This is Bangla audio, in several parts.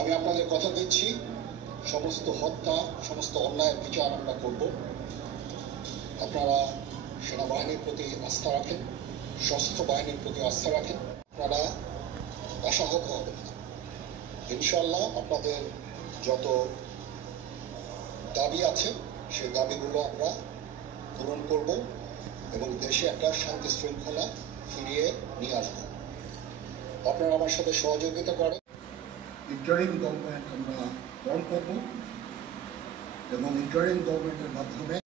আমি আপনাদের কথা দিচ্ছি, সমস্ত হত্যা, সমস্ত অন্যায়ের বিচার আমরা করব। আপনারা সেনাবাহিনীর প্রতি আস্থা রাখেন, সশস্ত্র বাহিনীর প্রতি আস্থা রাখেন। আপনারা আশাহত হবেন না। ইনশাল্লাহ আপনাদের যত দাবি আছে সেই দাবিগুলো আমরা পূরণ করব এবং দেশে একটা শান্তি শৃঙ্খলা ফিরিয়ে নিয়ে আসবো। আপনারা আমার সাথে সহযোগিতা করেন। ইন্টারিম গভর্নমেন্ট আমরা ফর্ম করব এবং ইন্টারিম গভর্নমেন্টের মাধ্যমে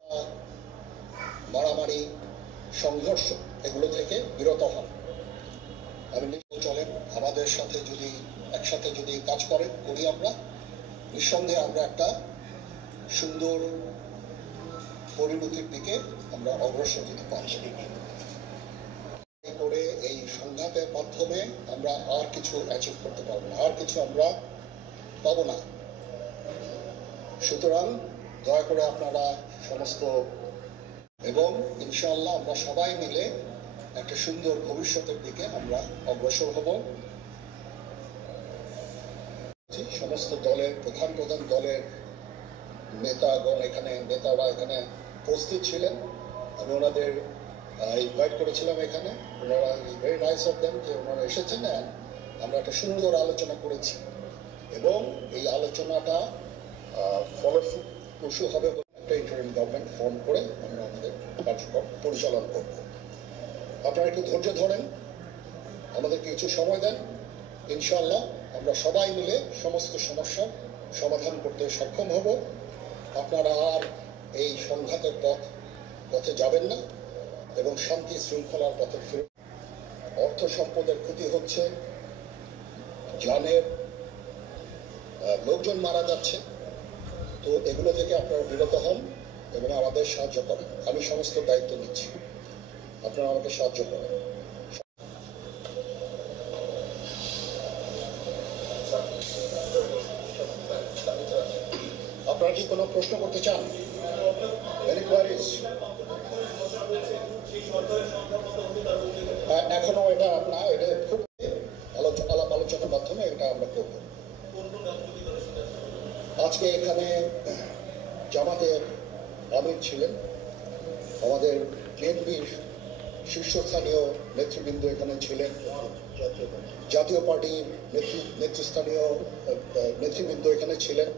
মারামারি, সংঘর্ষ এগুলো থেকে বিরত হন। আমি চলেন আমাদের সাথে যদি একসাথে যদি কাজ করি আমরা নিঃসন্দেহে আমরা একটা সুন্দর পরিণতির দিকে আমরা অগ্রসর হতে পারছি। করে এই সংঘাতের মাধ্যমে আমরা আর কিছু অ্যাচিভ করতে পারবো না, আর কিছু আমরা পাবো না। সুতরাং দয়া করে আপনারা সমস্ত এবং ইনশাআল্লাহ আমরা সবাই মিলে একটা সুন্দর ভবিষ্যতের দিকে আমরা অগ্রসর হব। সমস্ত দলের প্রধান দলের নেতারা এখানে উপস্থিত ছিলেন। আমি ওনাদের ইনভাইট করেছিলাম এখানে। ওনারা ভেরি নাইস অফ দেম যে ওনারা এসেছেন, আমরা একটা সুন্দর আলোচনা করেছি এবং এই আলোচনাটা ফলপ্রসূ হবে। একটা ইন্টারিম গভর্নমেন্ট ফর্ম করে আমরা আমাদের কার্যক্রম পরিচালনা করব। আপনারা একটু ধৈর্য ধরেন, আমাদেরকে কিছু সময় দেন। ইনশাআল্লাহ আমরা সবাই মিলে সমস্ত সমস্যার সমাধান করতে সক্ষম হব। আপনারা আর এই সংঘাতের পথে যাবেন না এবং শান্তি শৃঙ্খলার পথে ফিরে। অর্থ সম্পদের ক্ষতি হচ্ছে, জানের লোকজন মারা যাচ্ছে, তো এগুলো থেকে আপনারা বিরত হন এবং আমাদের সাহায্য করেন। আমি সমস্ত দায়িত্ব নিচ্ছি, আপনারা আমাকে সাহায্য করেন। আপনারা কি কোনো প্রশ্ন করতে চান? এখনো এটা খুব আলাপ আলোচনার মাধ্যমে এটা আমরা করব। আজকে এখানে জামাতের আমির ছিলেন, আমাদের বিএনপির শীর্ষস্থানীয় নেতৃবৃন্দ এখানে ছিলেন, জাতীয় পার্টির নেতৃস্থানীয় নেতৃবৃন্দ এখানে ছিলেন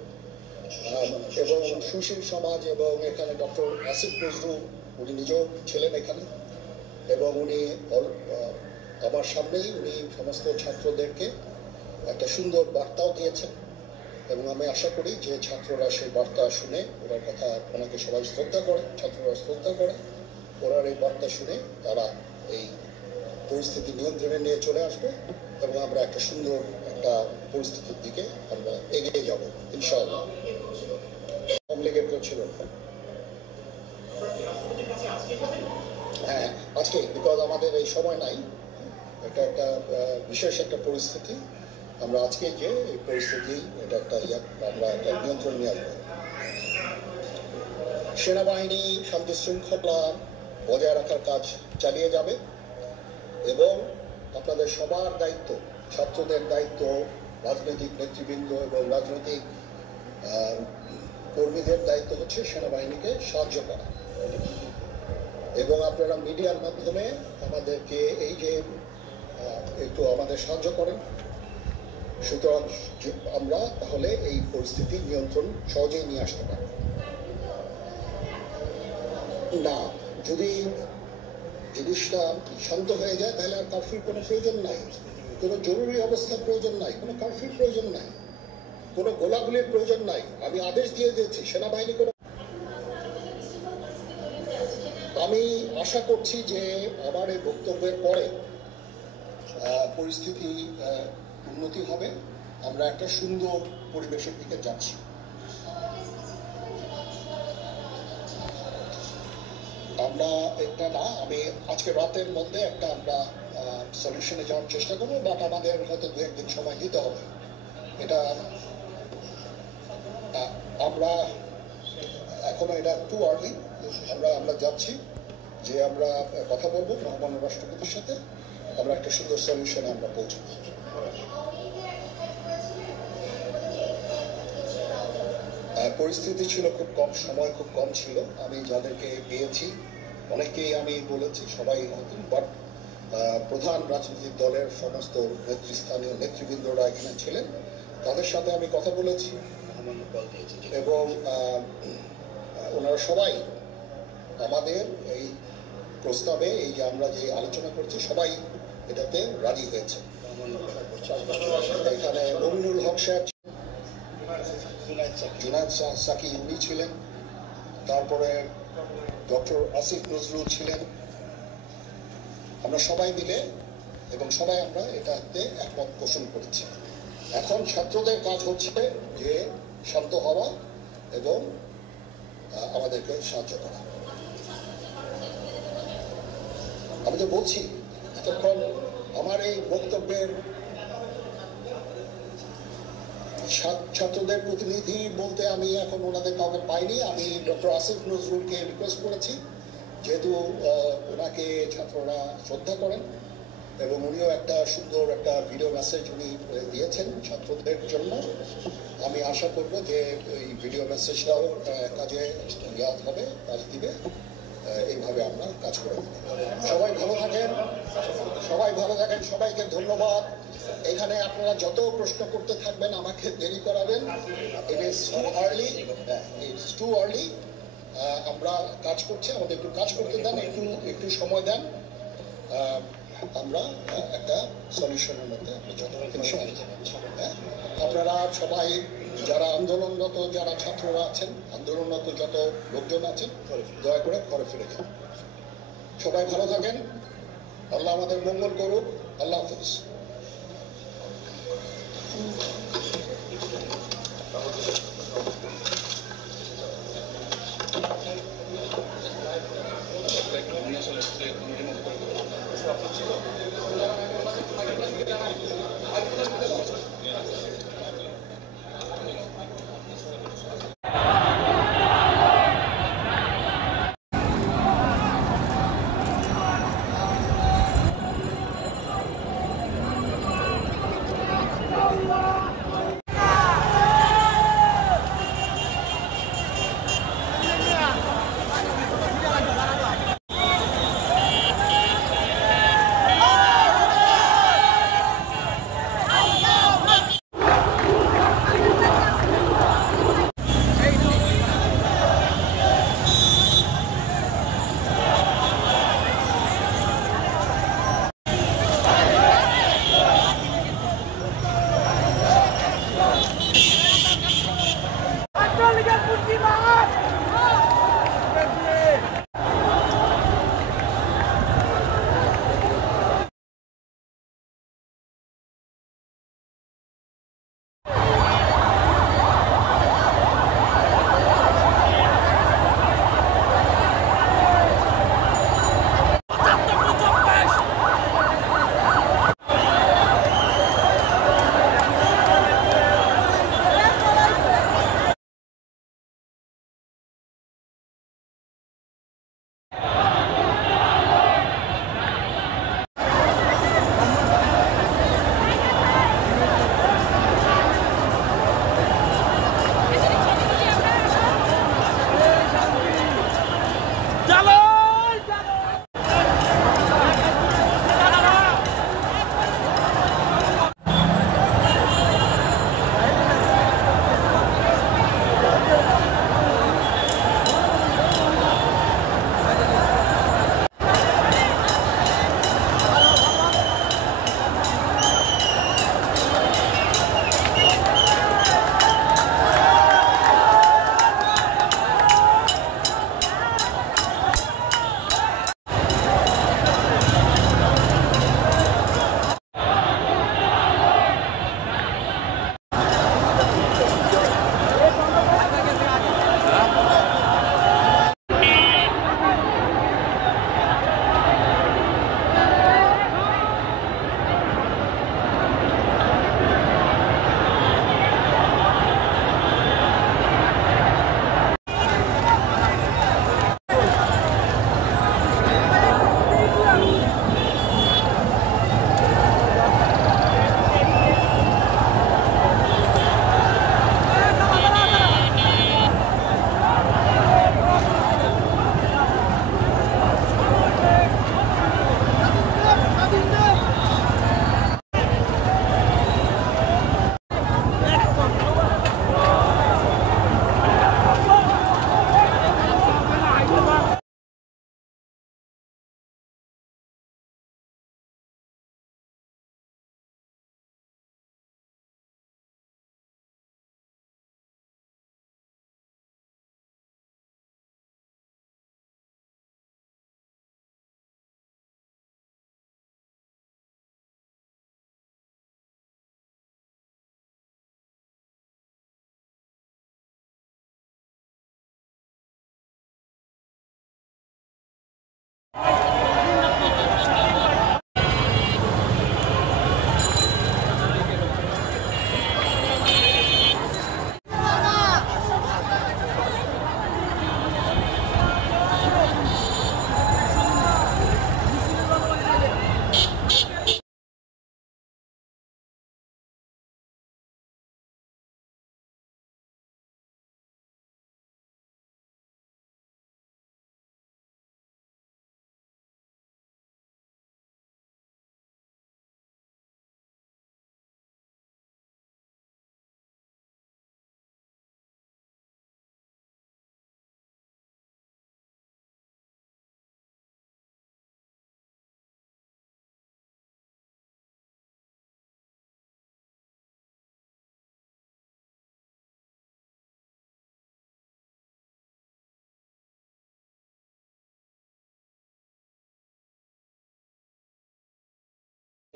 এবং সুশীল সমাজ এবং এখানে ডক্টর আসিফ নজরুল উনি নিজেও ছিলেন এখানে এবং উনি আমার সামনেই উনি সমস্ত ছাত্রদেরকে একটা সুন্দর বার্তাও দিয়েছেন এবং আমি আশা করি যে ছাত্ররা সেই বার্তা শুনে ওনার কথা ওনাকে সবাই শ্রদ্ধা করে, ছাত্ররা শ্রদ্ধা করে, ওনার এই বার্তা শুনে তারা এই পরিস্থিতি নিয়ন্ত্রণে নিয়ে চলে আসবে এবং আমরা একটা সুন্দর একটা পরিস্থিতির দিকে আমরা এগিয়ে যাব ইনশাআল্লাহ। আওয়ামী লীগের কেউ ছিল না, হ্যাঁ আজকে, বিকজ আমাদের এই সময় নাই, এটা একটা বিশেষ একটা পরিস্থিতি। আমরা আজকে যে এই পরিস্থিতি এটা একটা আমরা একটা নিয়ন্ত্রণ নিয়ে আসবো। সেনাবাহিনী শান্তি শৃঙ্খলা বজায় রাখার কাজ চালিয়ে যাবে এবং আপনাদের সবার দায়িত্ব, ছাত্রদের দায়িত্ব, রাজনৈতিক নেতৃবৃন্দ এবং রাজনৈতিক কর্মীদের দায়িত্ব হচ্ছে সেনাবাহিনীকে সাহায্য করা এবং আপনারা মিডিয়ার মাধ্যমে আমাদেরকে এই যে একটু আমাদের সাহায্য করেন। সুতরাং আমরা তাহলে এই পরিস্থিতি নিয়ন্ত্রণ সহজেই নিয়ে আসতে পারব। না, যদি জিনিসটা শান্ত হয়ে যায় তাহলে আর কারফিউর কোনো প্রয়োজন নাই, কোনো জরুরি অবস্থার প্রয়োজন নাই, কোনো কারফিউর প্রয়োজন নাই, কোনো গোলাগুলির প্রয়োজন নাই। আমি আদেশ দিয়ে দিয়েছি সেনাবাহিনী কোনো। আমি আশা করছি যে আমার এই বক্তব্যের পরে পরিস্থিতি উন্নতি হবে, আমরা একটা সুন্দর পরিবেশের দিকে যাচ্ছি। আমরা একটা না, আমি আজকে রাতের মধ্যে একটা আমরা সলিউশনে যাওয়ার চেষ্টা করবো, বাট আমাদের হয়তো 2-1 দিন সময় দিতে হবে। এটা আমরা এখনো এটা টু আর্লি, আমরা যাচ্ছি যে আমরা কথা বলবো মহামান্য রাষ্ট্রপতির সাথে, আমরা একটা সুন্দর সলিউশনে আমরা পৌঁছাবো। পরিস্থিতি ছিল খুব কম, সময় খুব কম ছিল। আমি যাদেরকে পেয়েছি অনেকেই আমি বলেছি, সবাই নতুন, বাট প্রধান রাজনৈতিক দলের সমস্ত নেতৃস্থানীয় নেতৃবৃন্দরা এখানে ছিলেন, তাদের সাথে আমি কথা বলেছি এবং ওনারা সবাই আমাদের এই প্রস্তাবে, এই যে আমরা যে আলোচনা করছি, সবাই এটাতে রাজি হয়েছে। এখানে মমিনুল হক সাহেব, জুনায়েদ সাকি উনি ছিলেন, তারপরে ডক্টর আসিফ নজরুল ছিলেন। আমরা সবাই মিলে এবং সবাই আমরা এটাতে একমত পোষণ করেছি। এখন ছাত্রদের কাজ হচ্ছে যে শান্ত হওয়া এবং আমাদেরকে সাহায্য করা। আমি তো বলছি তখন আমার এই বক্তব্যের ছাত্রদের প্রতিনিধি বলতে আমি এখন ওনাদের কাউকে পাইনি। আমি ডক্টর আসিফ নজরুলকে রিকোয়েস্ট করেছি, যেহেতু ওনাকে ছাত্ররা শ্রদ্ধা করেন এবং উনিও একটা সুন্দর একটা ভিডিও মেসেজ উনি দিয়েছেন ছাত্রদের জন্য। আমি আশা করব যে এই ভিডিও মেসেজটাও কাজে হবে, কাজ দিবে। এইভাবে আমরা কাজ করে দেব। সবাই ভালো থাকেন, সবাই ভালো থাকেন, সবাইকে ধন্যবাদ। এখানে আপনারা যত প্রশ্ন করতে থাকবেন আমাকে দেরি করাবেন। It is early, it's too early. আমরা কাজ করছি, আমাদের একটু কাজ করতে দেন, একটু সময় দেন। আমরা একটা সলিউশনের মধ্যে আপনারা সবাই যারা আন্দোলনরত, যারা ছাত্ররা আছেন, আন্দোলনরত যত লোকজন আছেন, দয়া করে ঘরে ফিরে যান। সবাই ভালো থাকেন, আল্লাহ আমাদের মঙ্গল করুক। আল্লাহ হাফিজ।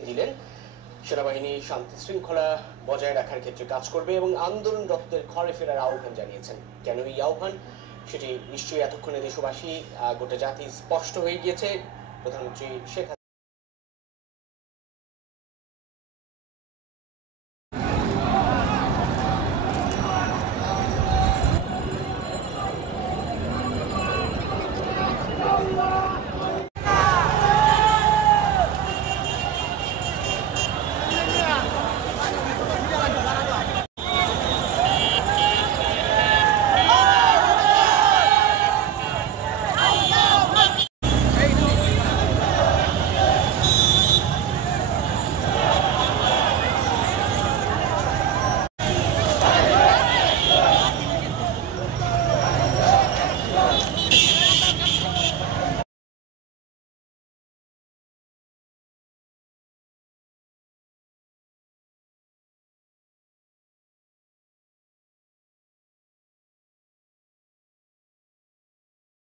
দিলেন সেনাবাহিনী শান্তি শৃঙ্খলা বজায় রাখার ক্ষেত্রে কাজ করবে এবং আন্দোলনরতদের ঘরে ফেরার আহ্বান জানিয়েছেন। কেন এই আহ্বান, সেটি নিশ্চয়ই এতক্ষণে দেশবাসী গোটা জাতি স্পষ্ট হয়ে গিয়েছে। প্রধানমন্ত্রী শেখ